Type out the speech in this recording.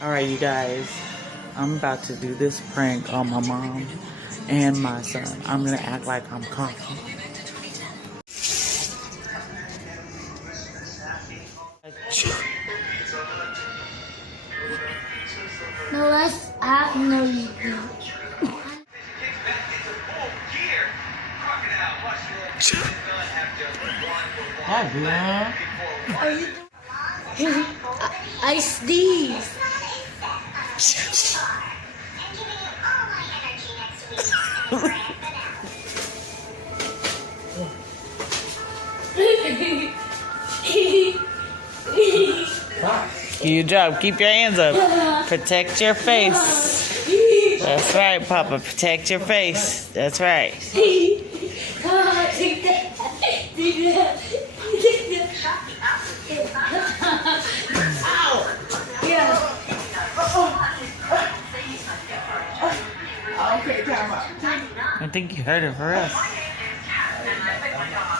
Alright, you guys, I'm about to do this prank on my mom and my son. I'm gonna act like I'm coughing. No, let's act no you do. Yeah. Are you doing? I sneeze. You job. Keep your hands up. Protect your face. That's right, Papa. Protect your face. That's right. I think you heard it for us.